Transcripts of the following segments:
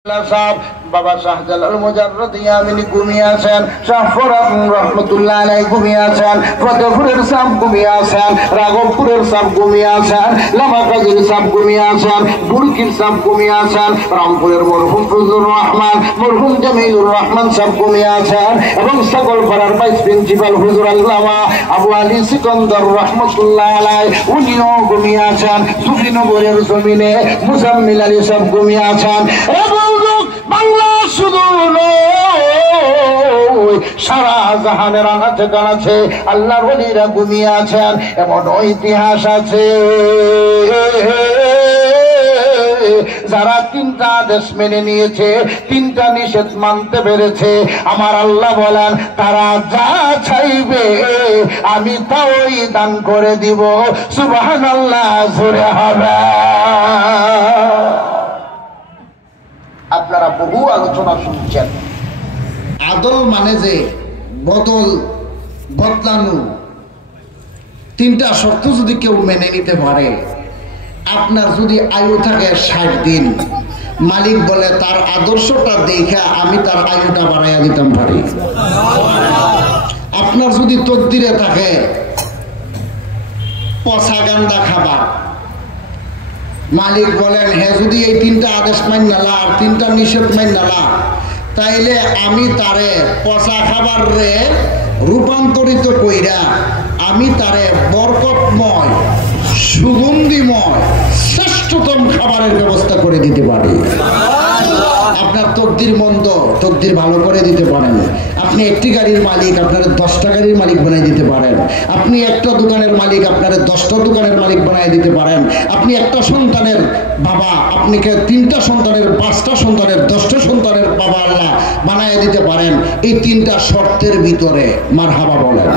বাবা শাহজালাল মুজাররদ ইয়ামিনী ঘুমিয়ে আছেন, শাহ ফরহাদ রহমাতুল্লাহ আলাইহি ঘুমিয়ে আছেন, ফতেহপুরের সাহেব ঘুমিয়ে আছেন, রাঘবপুরের সাহেব ঘুমিয়ে আছেন, লামাকাজির সাহেব ঘুমিয়ে আছেন, বুরকির সাহেব ঘুমিয়ে আছেন, রামপুরের মরহুম ফজলুর রহমান, মরহুম জামিলুর রহমান সাহেব ঘুমিয়ে আছেন এবং সকল পাড়ার ভাইস প্রিন্সিপাল হুজুর আল্লামা আবু আলী সিকন্দর রহমাতুল্লাহ আলাইহি উনিও ঘুমিয়ে আছেন। সুফিনগরের জমিনে মুজাম্মিল আলী সাহেব ঘুমিয়ে আছেন। বাংলা শুধু নয়, সারা জাহানের আনাচে কানাচে আল্লাহর ওলিরা ঘুমিয়ে আছেন। এমন ইতিহাস আছে যারা তিনটা আদেশ মেনে নিয়েছে, তিনটা নিষেধ মানতে পেরেছে। আমার আল্লাহ বলেন তারা যা চাইবে আমি তাই দান করে দিব। সুবহানাল্লাহ জোরে হবে। আপনারা বহু আলোচনা শুনছেন, আদল মানে যে বদলানো। তিনটা শর্ত যদি কেউ মেনে নিতে পারে, আপনার যদি আয়ু থাকে 60 দিন, মালিক বলে তার আদর্শটা দেখা আমি তার আয়ুটা বাড়াইয়া দিতাম পারি। আপনার যদি তকদিরে থাকে পচা গান্দা খাবার, মালিক বলেন হ্যাঁ যদি এই তিনটা আদেশ মাইন নালা আর তিনটা নিষেধ মাইন নালা, তাইলে আমি তারে পচা খাবার রে রূপান্তরিত কইরা আমি তারে বরকতময় সুগন্ধিময় শ্রেষ্ঠতম খাবারের ব্যবস্থা করে দিতে পারি। আপনার তকদির মন্দ, তকদির ভালো করে দিতে পারেন। আপনি একটি গাড়ির মালিক, আপনার 10টা গাড়ির মালিক বানিয়ে দিতে পারেন। আপনি একটা দোকানের মালিক, আপনার 10টা দোকানের মালিক বানিয়ে দিতে পারেন। আপনি একটা সন্তানের বাবা, আপনাকে 3টা সন্তানের, 5টা সন্তানের, 10টা সন্তানের বাবা আল্লাহ বানিয়ে দিতে পারেন। এই 3টা শর্তের ভিতরে মারহাবা বলেন।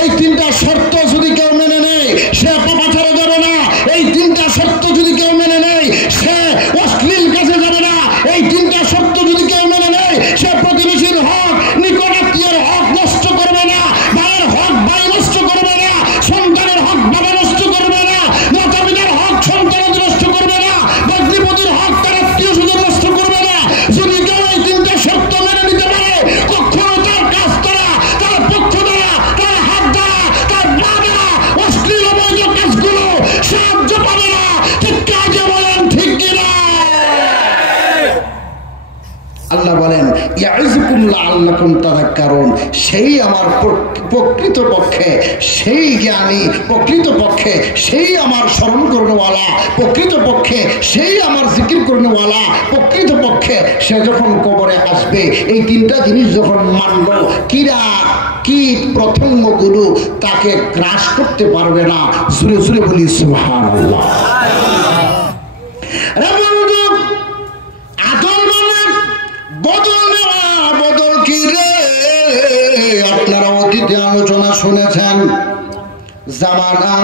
এই 3টা শর্ত যদি কেউ মেনে নেয় সে পাপাচারে যাবে না। এই 3টা শর্ত যদি কেউ মেনে নেয় সে অশ্লীল কাছে যাবে না। এই 3টা শর্ত যদি কেউ মেনে নেয় সে প্রতিবেশীর হক, নিকটাত্মীয়ের হক নষ্ট করবে না, ভাইয়ের হক ভাই নষ্ট করবে না, সন্তানের হক বাবা নষ্ট করবে না, মাতা-পিতার হক সন্তান নষ্ট করবে না, ভগ্নিপতির হক তার আত্মীয় স্বজন নষ্ট করবে না। যদি কেউ এই 3টা শর্ত মেনে নিতে পারে, কখনো তার কাজ দ্বারা, তার পক্ষ দ্বারা, তার হাত দ্বারা, তার পা দ্বারা অশ্লীল অবৈধ কাজগুলো সাহায্য পাবে না। ঠিক কাজে বলেন ঠিক কিনা? আল্লাহ বলেন ইয়াইযুকুম লাআল্লাকুম তাযাক্কারুন। সেই আমার প্রকৃতপক্ষে সেই জ্ঞানী, প্রকৃতপক্ষে সেই আমার স্মরণ করনেওয়ালা, প্রকৃতপক্ষে সেই আমার জিকির করনেওয়ালা, প্রকৃতপক্ষে সে যখন কবরে আসবে এই 3টা জিনিস যখন মানল, কীট পতঙ্গগুলো তাকে গ্রাস করতে পারবে না। সুরে সুরে বলি সুবহানাল্লাহ। বদল কি রে? আপনারা অতীতে আলোচনা শুনেছেন, জামানা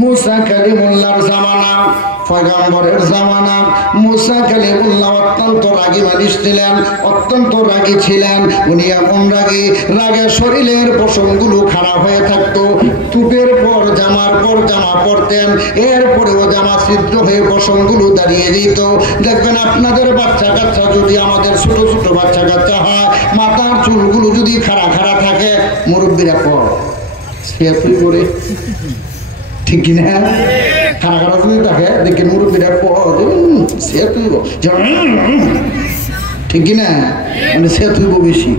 মুসা কালিমুল্লাহর জামানা, পয়গম্বরের জামানা। মুসা কালিমুল্লাহ অত্যন্ত রাগী মানুষ ছিলেন, অত্যন্ত রাগী ছিলেন। উনি এমন রাগী, রাগে শরীরের পশমগুলো খারাপ হয়ে থাকতো। টুপের পর জামার পর জামা পরতেন, এরপরেও জামা ছিদ্র হয়ে পশমগুলো দাঁড়িয়ে যেত। দেখবেন আপনাদের বাচ্চা কাচ্চা যদি, আমাদের ছোট ছোট বাচ্চা কাচ্চা হয়, মাথার চুলগুলো যদি খাড়া খাড়া থাকে, মুরব্বীরা পর সে করে ঠিক কিনা? খানা খানা যদি থাকে দেখে মুরব্বীরা ঠিক কিনা, মানে সে তুইব বেশি।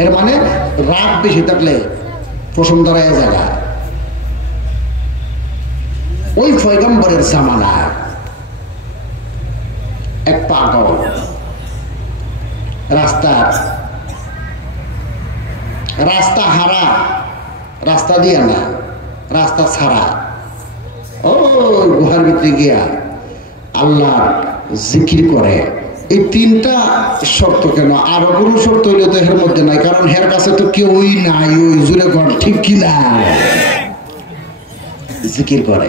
এর মানে রাগ বেশি থাকলে পশম দাঁড়ায় জায়গা। ওই পয়গম্বরের জামানা এক পাগল রাস্তা হারা, রাস্তা দিয়া না, রাস্তা ছাড়া, ও গুহার ভিতরে গিয়া আল্লাহর জিকির করে। এই 3টা শর্ত কেন? আরো কোনো শর্ত হইলে তো এর মধ্যে নাই, কারণ এর কাছে তো কেউই নাই। ওই জুড়ে ঘর ঠিক কিনা? জিকির করে।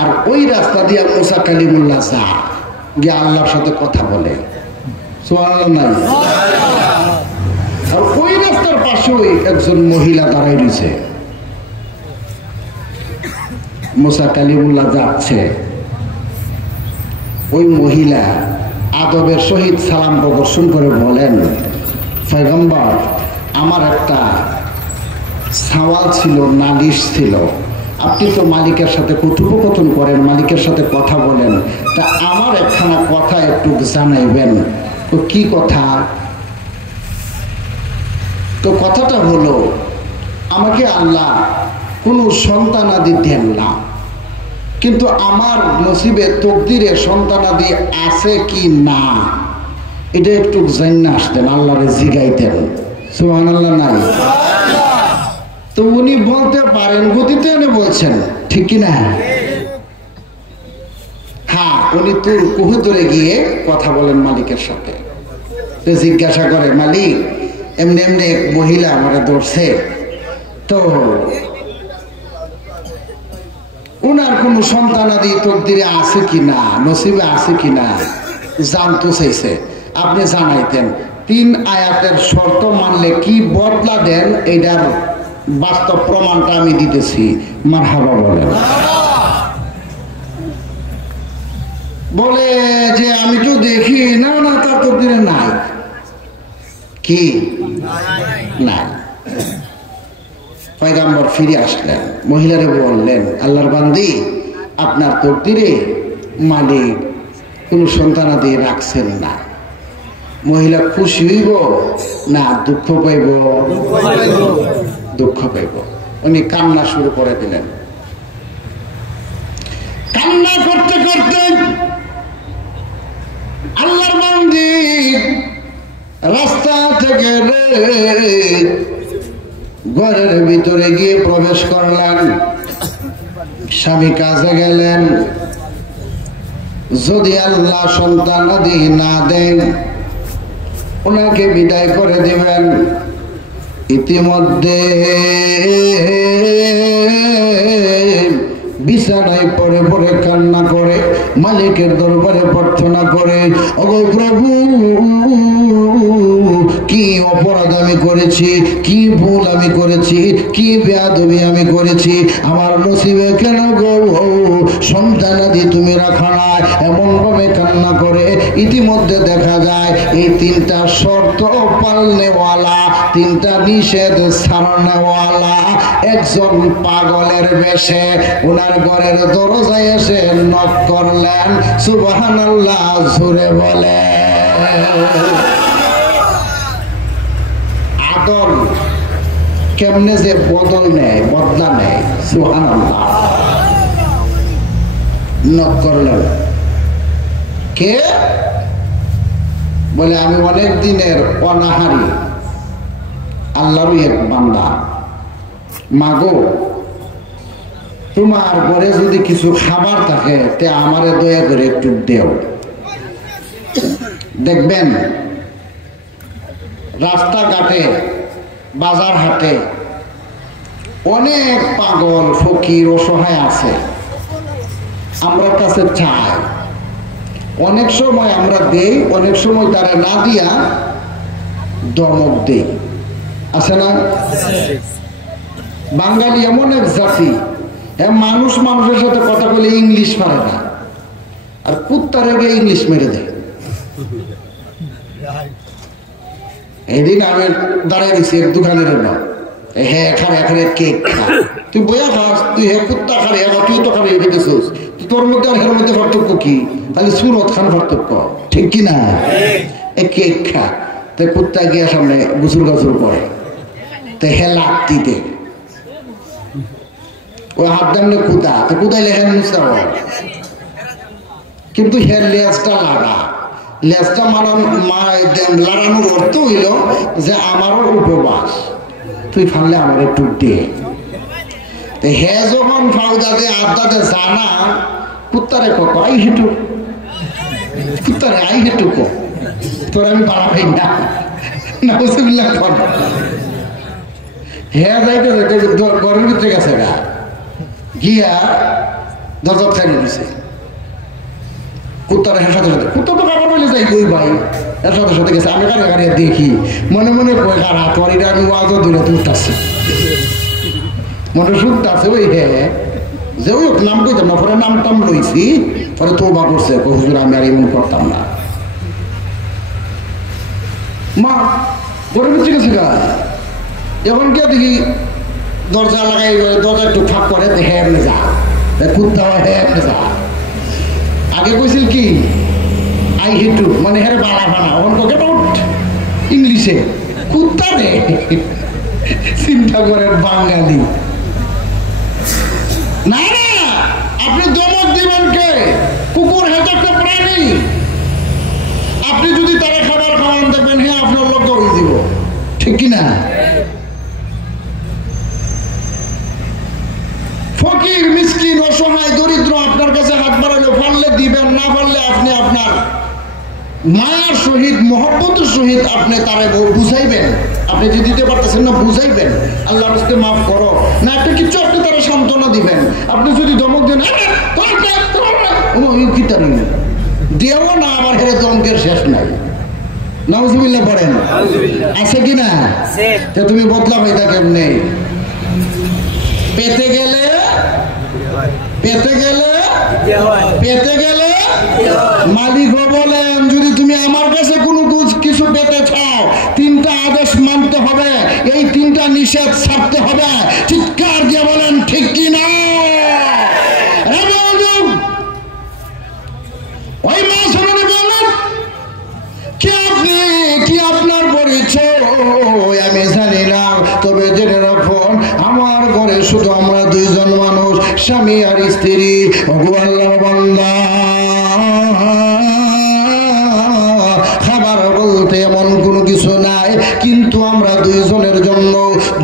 আর ওই রাস্তা দিয়ে মুসা কালিমুল্লাহ যা গিয়ে আল্লাহর সাথে কথা বলে। সুবহানাল্লাহ নাই? আর ওই রাস্তার পাশেই একজন মহিলা দাঁড়াই রয়েছে। মুসা কালিমুল্লাহ যাচ্ছে, ওই মহিলা আদবের সহিত সালাম প্রদর্শন করে বলেন, পয়গম্বর, আমার একটা সওয়াল ছিল, নালিশ ছিল। আপনি তো মালিকের সাথে কথোপকথন করেন, মালিকের সাথে কথা বলেন, তা আমার একখানা কথা একটু জানাইবেন। তো কি কথা? তো কথাটা হলো, আমাকে আল্লাহ কোনো সন্তানাদি দেন না, কিন্তু আমার নসিবে তকদিরে সন্তানাদি আছে কি না এটা একটু জান্না আসতেন, আল্লাহরে জিগাইতেন। সুবহানাল্লাহ নাই? তো উনি বলতে পারেন, গতিতে উনি বলছেন, ঠিক কিনা? হ্যাঁ, উনি তোর কুহুতরে গিয়ে কথা বলেন মালিকের সাথে। জিজ্ঞাসা করে, মালিক, এমনি এমনি এক মহিলা আমাকে ধরছে, তো ওনার কোন সন্তানাদি তকদিরে আছে কিনা, নসিবে আছে কিনা জানতে চাইছে, আপনি জানাইতেন। 3 আয়াতের শর্ত মানলে কি বদলা দেন, এটার বাস্তব প্রমাণটা আমি দিতেছি। মারহাবা বলেন। বলে যে আমি তো দেখি না, না তার তকদিরে নাই। কি নাই? পয়গম্বর ফিরে আসলেন, মহিলারে বললেন, আল্লাহর বান্দি, আপনার তকদিরে মালিক কোন সন্তানাদি রাখছেন না। মহিলা খুশি হইব না দুঃখ পাইব? দুঃখ পাইব। উনি কান্না শুরু করে দিলেন। কান্না করতে করতে আল্লাহর বান্দি রাস্তা থেকে ঘরের ভিতরে গিয়ে প্রবেশ করলেন। স্বামী কাজে গেলেন, যদি আল্লাহ সন্তানাদি না দেন ওনাকে বিদায় করে দিবেন। ইতিমধ্যে বিছানায় পড়ে পড়ে কান্না করে মালিকের দরবারে প্রার্থনা করে, ওগো প্রভু, কি অপরাধ আমি করেছি, কি ভুল আমি করেছি, কি বেয়াদবি আমি করেছি, আমার নসিবে কেন গো সন্তানাদি তুমি রাখা না? এমন ভাবে কান্না করে। ইতিমধ্যে দেখা যায় এই 3টা শর্ত পালনেওয়ালা, 3টা নিষেধ ছাড়নেওয়ালা একজন পাগলের বেশে ওনার ঘরের দরজায় এসে নক করলেন। সুবহানাল্লাহ জোরে বলে। আদল কেমনে যে বদল নেয়, বদলা নেয়। সুবহানাল্লাহ। নক করলেন। কে? বলে, আমি অনেক দিনের অনাহারি আল্লাহরই এক বান্দা। মাগো, তোমার ঘরে যদি কিছু খাবার থাকে তে আমারে দয়া করে একটু দেও। দেখবেন রাস্তাঘাটে, বাজার হাটে অনেক পাগল ফকির অসহায় আছে, আমরা কাছে চাই। অনেক সময় আমরা দেই, অনেক সময় তারা না দিয়া ধমক দেই। আছে না? বাঙালি এমন এক জাতি, মানুষ মানুষের সাথে কথা বলে ইংলিশ পারে না, আর কুত্তারে গিয়ে ইংলিশ মেরে দেয়। এদিন আমি দাঁড়াই দিচ্ছি এক দোকানের না, হ্যাঁ এখানে এখানে কেক খা, তুই বইয়া খাস, তুই হ্যাঁ কুত্তা খারে, তুই তো খারে খেতেছিস, তোর মধ্যে আর এর মধ্যে পার্থক্য কি? তাহলে সুরত খান পার্থক্য, ঠিক কিনা? কেক খা। তো কুত্তা গিয়া সামনে গুসুর গাছুর করে, তো হ্যাঁ লাগতি দে, ওই হাত দামনে কুতা, তো কুতাই লেখেন মুসা, কিন্তু হ্যাঁ লেজটা লাগা। লেজটা লাগানোর অর্থ হইল যে আমারও উপবাস, তুই ফানলে আমার একটু দে। হে যখন ফাউদাতে আড্ডাতে জানা, কুত্তারে কত আই হেটু, কুত্তারে আই হেটু কো, তোর আমি পারা পাই না, নাউজুবিল্লাহ কর। হে যাইতে ঘরের ভিতরে গেছে গা, গিয়া দরজা খাইয়ে দিছে। কুত্তার এর সাথে সাথে, কুত্তা তো কাপড় বলে যাই ওই ভাই, এর সাথে সাথে গেছে। আমি গাড়ি গাড়ি দেখি, মনে মনে কয় কার হাত বাড়িটা আমি ওয়াজও দূরে তুলতেছি, মনে শুনতেছে ওই হে যে ওই নাম কইতাম না, পরে নাম টাম লইছি, পরে তওবা করছে, হুজুর আমি আর এমন করতাম না। মা ঘরে বুঝে গেছে গা, এখন কে দেখি দরজা লাগাই, দরজা একটু ফাঁক করে, হ্যাঁ এমনি যা, কুত্তা হ্যাঁ এমনি যা। আগে কইছিল কি আই হেটু, মানে হ্যাঁ বালা বানা, এখন গেট আউট ইংলিশে, কুত্তা রে। চিন্তা করেন বাঙালি। না না, আপনি দমক দিবেন কে? কুকুর হেঁটে একটা প্রাণী, আপনি যদি তারা খাবার খাওয়ান দেখবেন হ্যাঁ আপনার লক্ষ্য হয়ে দিব, ঠিক কিনা? ফকির মিসকিন অসহায় দরিদ্র আপনার কাছে হাত বাড়াইলে পারলে দিবেন, না পারলে আপনি আপনার মায়ার সহিত মহব্বতের সহিত আপনি তারা বুঝাইবেন। আপনি যে দিতে পারতেছেন না বুঝাইবেন, আল্লাহর রাস্তে মাফ করো না, একটা কিছু আপনি তারা সান্ত্বনা দিবেন। আপনি যদি ধমক দেন দেও না, আবার হেরে দমকের শেষ নাই। নাউজুবিল্লাহ পড়েন, আছে কিনা? তুমি বদলা হয়ে থাকেন নেই। পেতে গেলে পেতে গেলে পেতে গেলে মালিক বলেন, যদি তুমি আমার কাছে কোনো কিছু পেতে চাও, তিনটা আদেশ মানতে হবে, এই তিনটা নিষেধ ছাড়তে হবে। চিৎকার দিয়ে বলেন ঠিক কিনা? ওই মা শুনে বলেন কি আপনি কি আপনার পরিচয় আমি জানি না, তবে জেনে রাখুন আমার ঘরে শুধু আমরা দুইজন মানুষ, স্বামী আর স্ত্রী। ওগো আল্লাহর বান্দা, খাবার বলতে এমন কোনো কিছু নাই, কিন্তু আমরা দুইজনের জন্য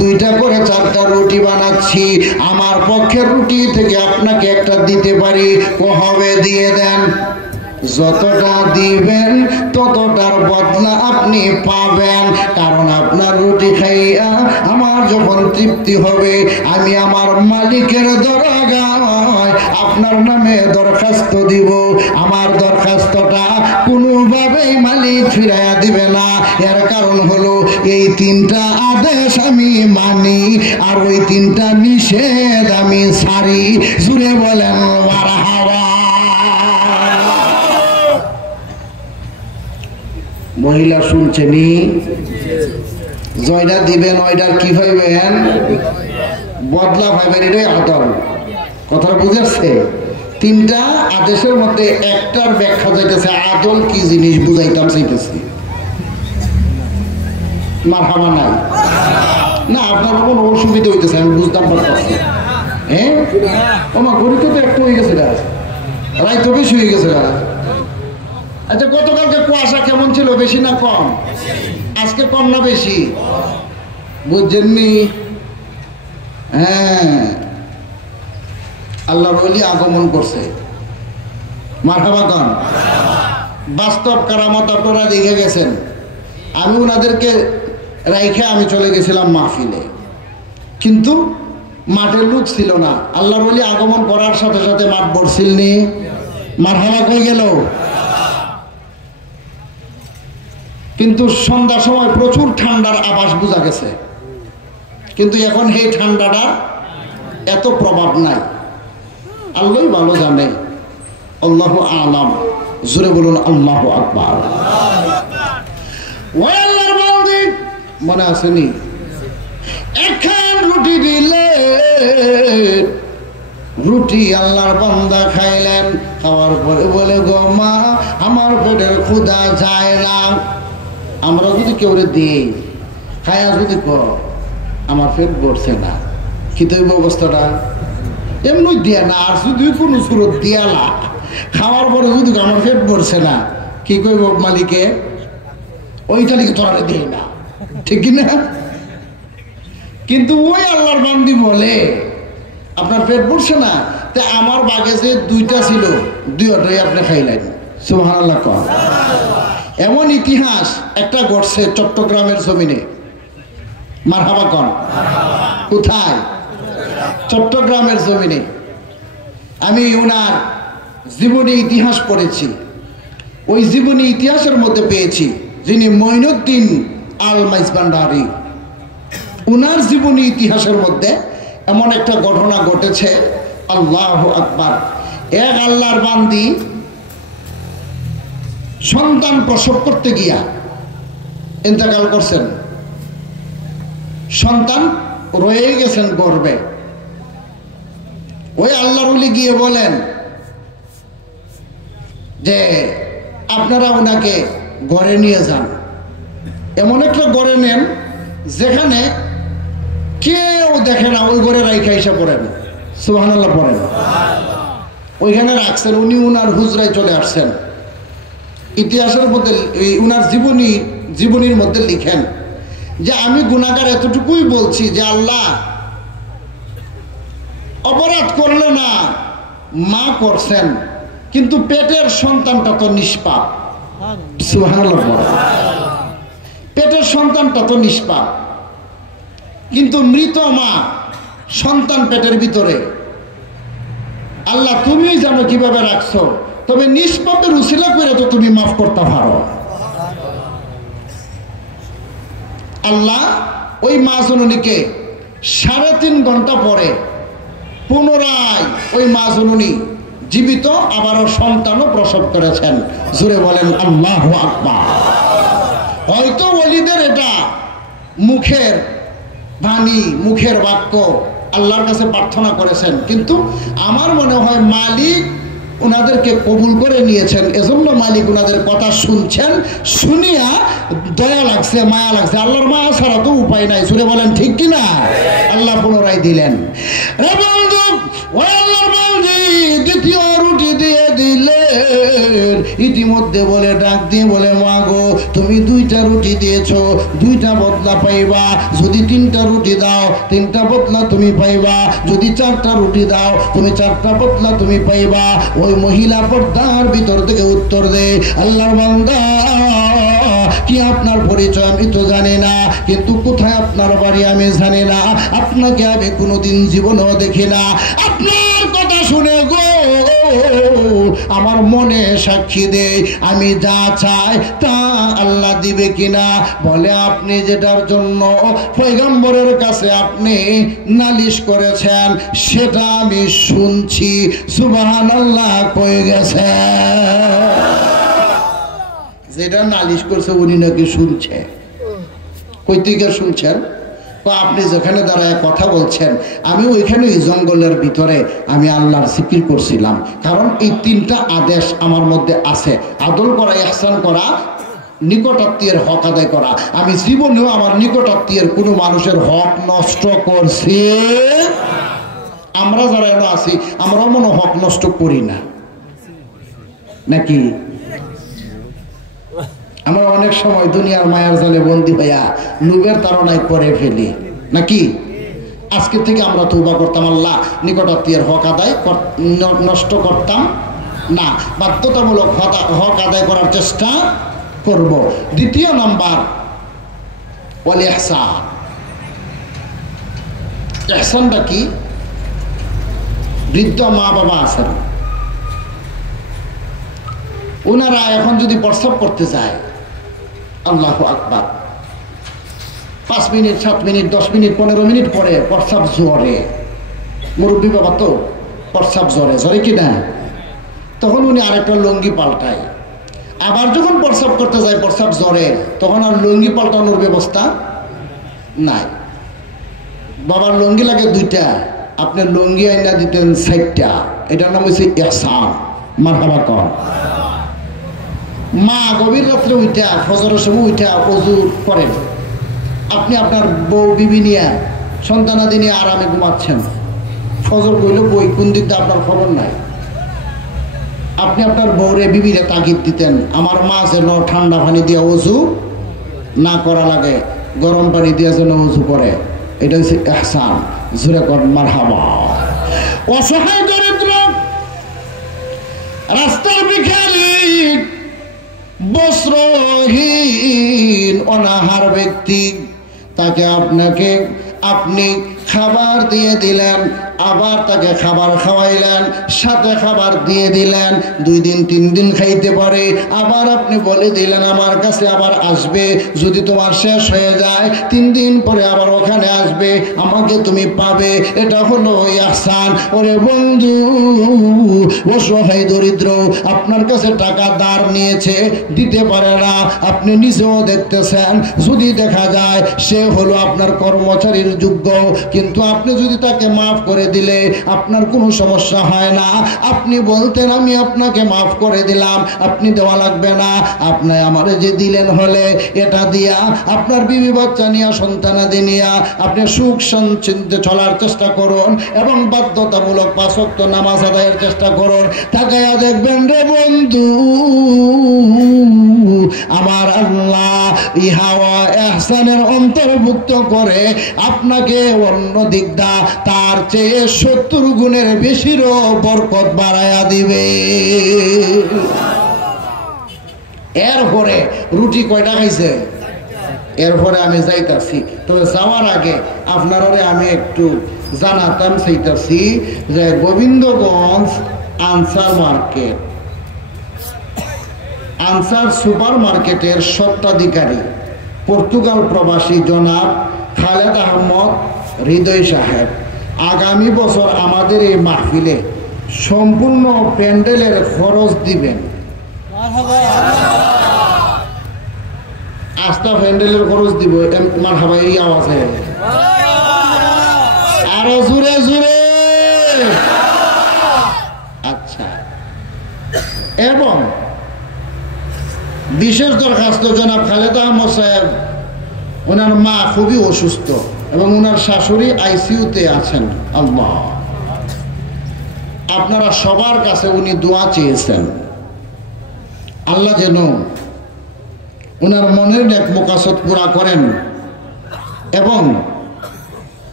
দুইটা করে 4টা রুটি বানাচ্ছি। আমার পক্ষের রুটি থেকে আপনাকে একটা দিতে পারি, হবে দিয়ে দেন। যতটা দিবেন ততটার বদলা আপনি পাবেন, কারণ আপনার রুটি খাইয়া আমার যখন তৃপ্তি হবে, আমি আমার মালিকের দরগায় আপনার নামে দরখাস্ত দিব। আমার দরখাস্তটা কোনোভাবেই মালিক ফিরাইয়া দিবে না। এর কারণ হলো এই 3টা আদেশ আমি মানি, আর ওই 3টা নিষেধ আমি ছাড়ি। জুড়ে বলেন মারহাবা। মহিলা শুনছেনি? জয়টা দিবেন, ওইটার কি ভাইবেন? বদলা ভাইবেন, এটাই আদল। কথা বুঝাচ্ছে? 3টা আদেশের মধ্যে একটার ব্যাখ্যা যাইতেছে আদল কি জিনিস বুঝাইতাম চাইতেছি। মারহাবা নাই না, আপনার কোনো অসুবিধা হইতেছে, আমি বুঝতাম পারতেছি। হ্যাঁ আমার গরিব তো একটু হয়ে গেছে, রায় তো বেশি হয়ে গেছে। আচ্ছা, গতকালকে কুয়াশা কেমন ছিল? বেশি না কম? আজকে কম না বেশি? বুঝছেননি? হ্যাঁ, আল্লাহর ওলি আগমন করছে। মারহাবা কন। বাস্তব কারামত আপনারা দেখে গেছেন। আমি ওনাদেরকে রাইখে আমি চলে গেছিলাম মাহফিলে, কিন্তু মাঠের লোক ছিল না। আল্লাহর ওলি আগমন করার সাথে সাথে মাঠ ভরছিলনি। মারহাবা কই গেল? কিন্তু সন্ধ্যার সময় প্রচুর ঠান্ডার আভাস বোঝা গেছে, কিন্তু এখন এই ঠান্ডাটা এত প্রভাব নাই। আল্লাহই ভালো জানে। আল্লাহু আলাম। জোরে বলুন আল্লাহু আকবার। ওই আল্লাহর বান্দা, মনে আসেনি? একখান রুটি দিলে, রুটি আল্লাহর বান্দা খাইলেন। খাওয়ার পরে বলে, গো মা, আমার পেটের ক্ষুধা যায় না। আমরা যদি কেউ দিই, খায়া যদি কর আমার পেট ভরছে না, কি তৈব অবস্থাটা? এমনি দিয়া না, আর যদি কোনো সুরত দিয়ালা, খাওয়ার পরে যদি আমার পেট ভরছে না, কি কইব মালিকে? ওইটা নাকি তোরা দিই না, ঠিক না? কিন্তু ওই আল্লাহর বান্দি বলে আপনার পেট ভরছে না, তা আমার বাগে যে 2টা ছিল, 2টাই আপনি খাইলেন। সুবহানাল্লাহ কর। এমন ইতিহাস একটা ঘটছে চট্টগ্রামের জমিনে। মারহাবা কন। কোথায়? চট্টগ্রামের জমিনে। আমি ওনার জীবনী ইতিহাস পড়েছি। ওই জীবনী ইতিহাসের মধ্যে পেয়েছি যিনি মঈনুদ্দিন আল মাইজভান্ডারী, ওনার জীবনী ইতিহাসের মধ্যে এমন একটা ঘটনা ঘটেছে, আল্লাহু আকবার। এক আল্লাহর বান্দি সন্তান প্রসব করতে গিয়া ইন্তেকাল করছেন, সন্তান রয়ে গেছেন গর্ভে। ওই আল্লাহর ওলি গিয়ে বলেন যে আপনারা ওনাকে ঘরে নিয়ে যান, এমন একটা ঘরে নেন যেখানে কেউ দেখে না, ওই ঘরে রাইখা এসে পড়েন, সুবহানাল্লাহ পড়েন। ওইখানে রাখছেন, উনি উনার হুজরায় চলে আসছেন। ইতিহাসের মধ্যে উনার জীবনীর মধ্যে লিখেন যে আমি গুনাহগার এতটুকুই বলছি যে আল্লাহ অপরাধ করলে না, মা করছেন, কিন্তু পেটের সন্তানটা তো নিষ্পাপ, সুবহানাল্লাহ। পেটের সন্তানটা তো নিষ্পাপ, কিন্তু মৃত মা সন্তান পেটের ভিতরে, আল্লাহ তুমিই জানো কিভাবে রাখছো, তবে নিষ্পাপের উসিলা করে তো তুমি মাফ করতে পারো। আল্লাহ ওই মা জননীকে 3.5 ঘন্টা পরে পুনরায় ওই মা জননী জীবিত আবারও সন্তানও প্রসব করেছেন। জোরে বলেন আল্লাহু আকবার। হয়তো ওলিদের এটা মুখের বাণী, মুখের বাক্য, আল্লাহর কাছে প্রার্থনা করেছেন, কিন্তু আমার মনে হয় মালিক ওনাদেরকে কবুল করে নিয়েছেন, এজন্য মালিক ওনাদের কথা শুনছেন, শুনিয়া দয়া লাগছে, মায়া লাগছে। আল্লাহর মায়া ছাড়া তো উপায় নাই, জোরে বলেন ঠিক কিনা। আল্লাহ পুনরায় দিলেন। দ্বিতীয় রুটি দিয়ে দিলেন, ইতিমধ্যে বলে ডাক দিয়ে বলে মা গো, তুমি 2টা রুটি দিয়েছো, 2টা বদলা পাইবা। যদি 3টা রুটি দাও, 3টা বদলা তুমি পাইবা। যদি 4টা রুটি দাও, তুমি 4টা বদলা তুমি পাইবা। ওই মহিলা পর্দার ভিতর থেকে উত্তর দেয়, আল্লাহর বান্দা, কি আপনার পরিচয় আমি তো জানি না, কিন্তু কোথায় আপনার বাড়ি আমি জানি না, আপনাকে আমি কোনোদিন জীবনেও দেখি না। আপনার কথা শুনে গো আমার মনে সাক্ষী দেয়, আমি যা চাই তা আল্লাহ দিবে কিনা। বলে আপনি যেটার জন্য পয়গম্বরের কাছে আপনি নালিশ করেছেন সেটা আমি শুনছি। সুবহানাল্লাহ কয়ে গেছে, যেটা নালিশ করছে উনি নাকি শুনছে। কই থেকে শুনছেন? আপনি যেখানে দাঁড়ায় কথা বলছেন, আমি ওইখানে ওই জঙ্গলের ভিতরে আমি আল্লাহর জিকির করছিলাম, কারণ এই 3টা আদেশ আমার মধ্যে আছে, আদল করা, ইহসান করা, নিকটাত্মীয়ের হক আদায় করা। আমি জীবনেও আমার নিকটাত্মীয়ের কোনো মানুষের হক নষ্ট করছি? আমরা যারা এনে আছি আমরা মনে হক নষ্ট করি না নাকি? আমরা অনেক সময় দুনিয়ার মায়ার জালে বন্দী হইয়া লোভের তাড়নায় করে ফেলি নাকি? আজকে থেকে আমরা তওবা করতাম, আল্লাহ নিকটাত্মীয়ের হক আদায় নষ্ট করতাম না, বাধ্যতামূলক হক আদায় করার চেষ্টা করব। দ্বিতীয় নাম্বার ওয়াল ইহসান। ইহসানটা কি? বৃদ্ধ মা বাবা আছেন, ওনারা এখন যদি প্রস্রাব করতে যায়, আল্লাহু আকবার, 5 মিনিট 7 মিনিট 10 মিনিট 15 মিনিট পরে প্রস্রাব জ্বরে, মুরব্বী বাবা তো প্রস্রাব জ্বরে কিনা, তখন উনি আরেকটা লুঙ্গি পাল্টায়। আবার যখন প্রস্রাব করতে যায় প্রস্রাব জ্বরে, তখন আর লুঙ্গি পাল্টানোর ব্যবস্থা নাই। বাবার লুঙ্গি লাগে 2টা, আপনি লুঙ্গি আইনা দিতেন 4টা, এটার নাম হচ্ছে ইহসান। মারহাবা কর। মা গভীর রাত্রে উঠা, ফজরের সময় উঠা ওযু করেন, আপনি আপনার বউ বিবি নিয়ে সন্তানাদি নিয়ে আরামে ঘুমাচ্ছেন, ফজর কইল বই কোন দিক দিয়ে আপনার খবর নাই। আপনি আপনার বউরে বিবিরে তাগিদ দিতেন, আমার মা যেন ঠান্ডা পানি দিয়ে ওযু না করা লাগে, গরম পানি দিয়ে যেন ওযু করে। এটা হচ্ছে ইহসান। জোরে কর মারহাবা। অসহায় দরিদ্র, রাস্তার ভিখারি, বস্ত্রহীন অনাহার ব্যক্তি, তাকে আপনি খাবার দিয়ে দিলেন, আবার তাকে খাবার খাওয়াইলেন, সাথে খাবার দিয়ে দিলেন। 2 দিন 3 দিন খাইতে পারে, আবার আপনি বলে দিলেন আমার কাছে আবার আসবে, যদি তোমার শেষ হয়ে যায় 3 দিন পরে আবার ওখানে আসবে, আমাকে তুমি পাবে। এটা হলো ইহসান। ওরে বন্ধু, অসহায় দরিদ্র আপনার কাছে টাকা ধার নিয়েছে, দিতে পারে না, আপনি নিজেও দেখতেছেন। যদি দেখা যায় সে হলো আপনার কর্মচারীর যোগ্য, কিন্তু আপনি যদি তাকে মাফ করে দিলে আপনার কোনো সমস্যা হয় না। আপনি বলতেন আমি আপনাকে মাফ করে দিলাম, আপনি দেওয়া লাগবে না, আপনি আমারে যে দিলেন হলে এটা দিয়া আপনার বিবি বাচ্চা নিয়ে সন্তানাদি নিয়ে আপনি সুখ শান্তিতে চলার চেষ্টা করুন এবং বাধ্যতামূলক 5 ওয়াক্ত নামাজ আদায়ের চেষ্টা করুন। তাকায়া দেখবেন রে বন্ধু, আমার আল্লাহ ইহা ইহসানের অন্তর্ভুক্ত করে আপনাকে অন্য দিক দা তার চেয়ে 70 গুণের বেশিরও বরকত বাড়ায়া দিবে। এরপরে রুটি কয়টা খাইছে? এরপরে আমি যাইতাছি, তবে যাওয়ার আগে আপনারা আমি একটু জানাতাম চাইতাছি যে Gobindaganj answer market, answer super মার্কেটের স্বত্বাধিকারী পর্তুগাল প্রবাসী জনাব খালেদ আহমদ হৃদয় সাহেব আগামী বছর আমাদের এই মাহফিলে সম্পূর্ণ প্যান্ডেলের খরচ দিবেন। আস্থা প্যান্ডেলের খরচ দিব, মারহাবা এই আওয়াজে আরো জোরে জোরে। আচ্ছা, এবং বিশেষ দরখাস্ত জনাব খালেদ আহমদ সাহেব, ওনার মা খুবই অসুস্থ এবং ওনার শাশুড়ি আইসিইউতে আছেন। আল্লাহ, আপনারা সবার কাছে উনি দোয়া চেয়েছেন, আল্লাহ যেন ওনার মনের নেক মুকাসদ পুরা করেন এবং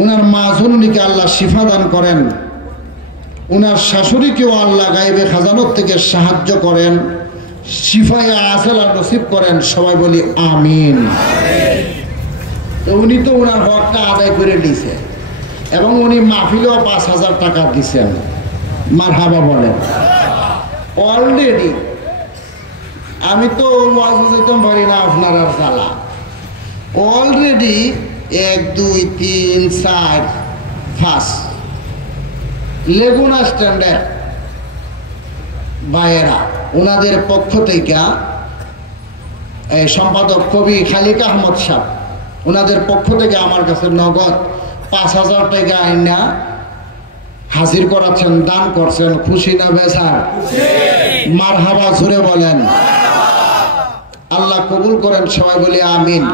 ওনার মা জননীকে আল্লাহ শিফা দান করেন, ওনার শাশুড়িকেও আল্লাহ গায়েবে খাজানত থেকে সাহায্য করেন, শিফায়ে আজলা নসিব করেন। সবাই বলি আমিন। তো উনি তো ওনার হকটা আদায় করে দিয়েছে এবং উনি মাহফিলেও 5,000 টাকা দিচ্ছেন। মারহাবা বলেন। অলরেডি আমি তো ওয়াজ যেতে পারি না আপনার আর জ্বালা, অলরেডি 1 2 3 4 5 লেগুনা স্ট্যান্ডার্ড ভাইয়েরা ওনাদের পক্ষ থেকে সম্পাদক কবি খালিক আহমদ সাহেব ওনাদের পক্ষ থেকে আমার কাছে নগদ 5,000 টাকা আইনা হাজির করাচ্ছেন, দান করছেন। খুশি না বেজার? মারহাবা জোরে বলেন। আল্লাহ কবুল করেন। সবাই বলি আমিন।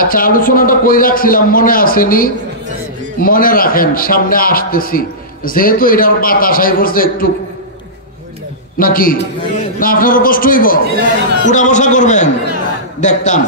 আচ্ছা, আলোচনাটা কই রাখছিলাম মনে আসেনি? মনে রাখেন, সামনে আসতেছি, যেহেতু এটার বাতাসাই করছে একটু নাকি না, আপনারও কষ্ট হইব, উঠা বসা করবেন দেখতাম।